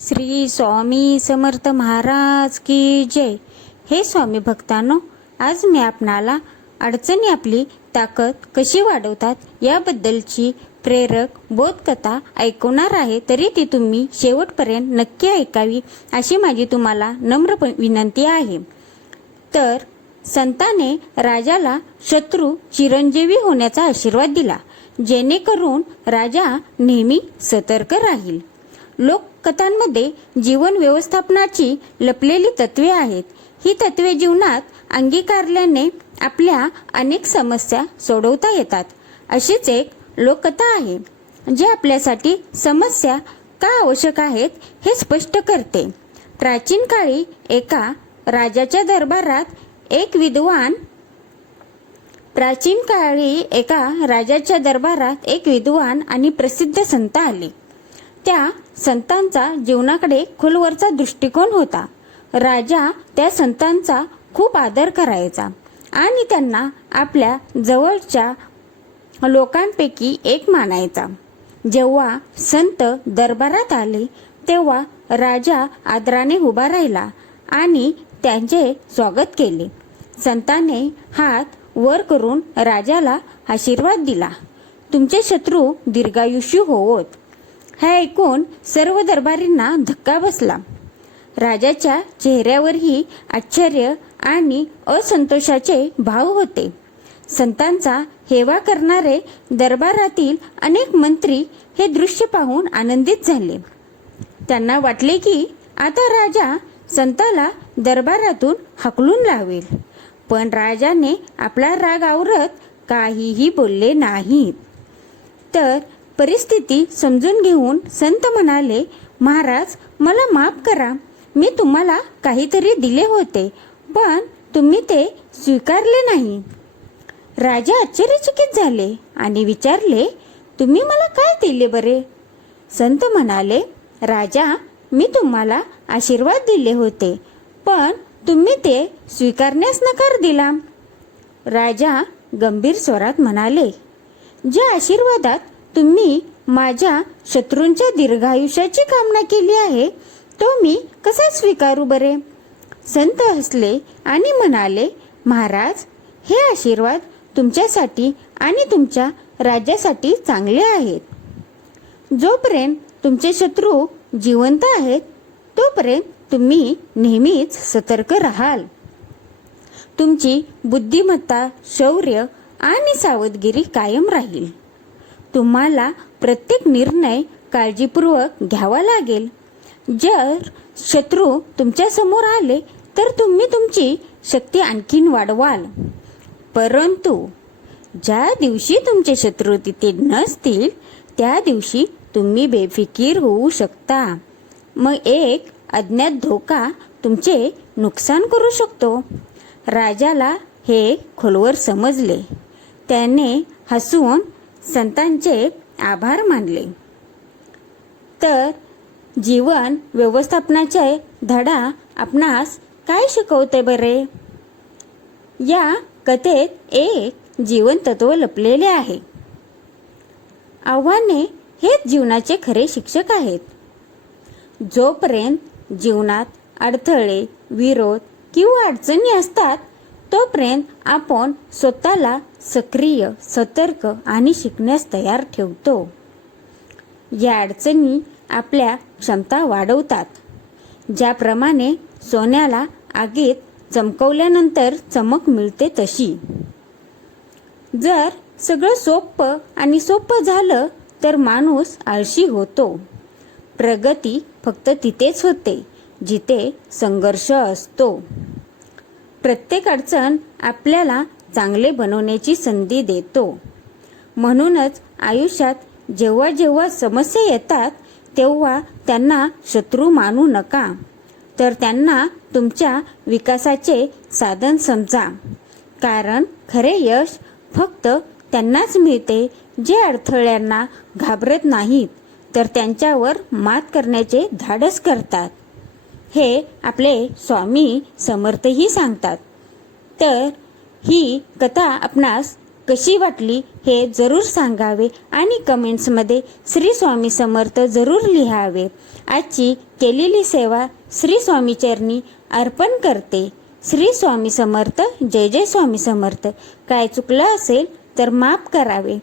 श्री स्वामी समर्थ महाराज की जय. हे स्वामी भक्तांनो आज मी आपणाला अडचणी आपली ताकद कशी वाढवतात याबद्दलची प्रेरक बोधकथा ऐकवणार आहे तरी ती तुम्ही शेवटपर्यंत नक्की ऐकावी अशी माझी तुम्हाला नम्र प- विनंती आहे. तर संताने राजाला शत्रू चिरंजीवी होण्याचा आशीर्वाद दिला जेणेकरून राजा नेहमी सतर्क राहील. लोककथांमध्ये जीवन व्यवस्थापनाची लपलेली तत्वे आहेत. ही तत्वे जीवनात अंगीकारल्याने आपल्या अनेक समस्या सोडवता येतात. अशीच एक लोककथा आहे जी आपल्यासाठी समस्या का आवश्यक आहेत हे स्पष्ट करते. प्राचीन काळी एका राजाच्या दरबारात एक विद्वान प्राचीन काळी एका राजाच्या दरबारात एक विद्वान आणि प्रसिद्ध संत आले. त्या संतांचा जीवनाकडे खोलवरचा दृष्टिकोन होता. राजा त्या संतांचा खूप आदर करायचा आणि त्यांना आपल्या जवळच्या लोकांपैकी एक मानायचा. जेव्हा संत दरबारात आले तेव्हा राजा आदराने उभा राहिला आणि त्यांचे स्वागत केले. संताने हात वर करून राजाला आशीर्वाद दिला. तुमचे शत्रू दीर्घायुष्य होवोत. हे ऐकून सर्व दरबारींना धक्का बसला. राजाच्या चेहऱ्यावरही आश्चर्य आणि असंतोषाचे भाव होते. संतांचा हेवा करणारे दरबारातील अनेक मंत्री हे दृश्य पाहून आनंदित झाले. त्यांना वाटले की आता राजा संताला दरबारातून हकलून लावेल. पण राजाने आपला राग आवरत काहीही बोलले नाहीत. तर परिस्थिती समजून घेऊन संत म्हणाले महाराज मला माफ करा. मी तुम्हाला काहीतरी दिले होते पण तुम्ही ते स्वीकारले नाही. राजा आश्चर्यचकित झाले आणि विचारले तुम्ही मला काय दिले बरे? संत म्हणाले राजा मी तुम्हाला आशीर्वाद दिले होते पण तुम्ही ते स्वीकारण्यास नकार दिला. राजा गंभीर स्वरात म्हणाले ज्या आशीर्वादात तुम्ही माझ्या शत्रूंच्या दीर्घायुष्याची कामना केली आहे तो मी कसा स्वीकारू बरे? संत हसले आणि म्हणाले महाराज हे आशीर्वाद तुमच्यासाठी आणि तुमच्या राज्यासाठी चांगले आहेत. जोपर्यंत तुमचे शत्रू जिवंत आहेत तोपर्यंत तुम्ही नेहमीच सतर्क राहाल. तुमची बुद्धिमत्ता शौर्य आणि सावधगिरी कायम राहील. तुम्हाला प्रत्येक निर्णय काळजीपूर्वक घ्यावा लागेल. जर शत्रू तुमच्यासमोर आले तर तुम्ही तुमची शक्ती आणखीन वाढवाल. परंतु ज्या दिवशी तुमचे शत्रू तिथे नसतील त्या दिवशी तुम्ही बेफिकीर होऊ शकता. मग एक अज्ञात धोका तुमचे नुकसान करू शकतो. राजाला हे खोलवर समजले. त्याने हसून संतांचे आभार मानले. तर जीवन व्यवस्थापनाचे धडा आपणास काय शिकवते बरे? या कथेत एक जीवन तत्व लपलेले आहे. आव्हाने हेच जीवनाचे खरे शिक्षक आहेत. जोपर्यंत जीवनात अडथळे विरोध किंवा अडचणी असतात तोपर्यंत आपण स्वतःला सक्रिय सतर्क आणि शिकण्यास तयार ठेवतो. या अडचणी आपल्या क्षमता वाढवतात. ज्याप्रमाणे सोन्याला आगीत चमकवल्यानंतर चमक मिळते तशी. जर सगळं सोपं आणि सोपं झालं तर माणूस आळशी होतो. प्रगती फक्त तिथेच होते जिथे संघर्ष असतो. प्रत्येक अडचण आपल्याला चांगले बनवण्याची संधी देतो. म्हणूनच आयुष्यात जेव्हा जेव्हा समस्या येतात तेव्हा त्यांना शत्रू मानू नका. तर त्यांना तुमच्या विकासाचे साधन समजा. कारण खरे यश फक्त त्यांनाच मिळते जे अडथळ्यांना घाबरत नाहीत तर त्यांच्यावर मात करण्याचे धाडस करतात. हे आपले स्वामी समर्थही सांगतात. तर ही कथा आपणास कशी वाटली हे जरूर सांगावे आणि कमेंट्समध्ये श्री स्वामी समर्थ जरूर लिहावे. आजची केलेली सेवा श्री स्वामी चरणी अर्पण करते. श्री स्वामी समर्थ जय जय स्वामी समर्थ. काय चुकलं असेल तर माफ करावे.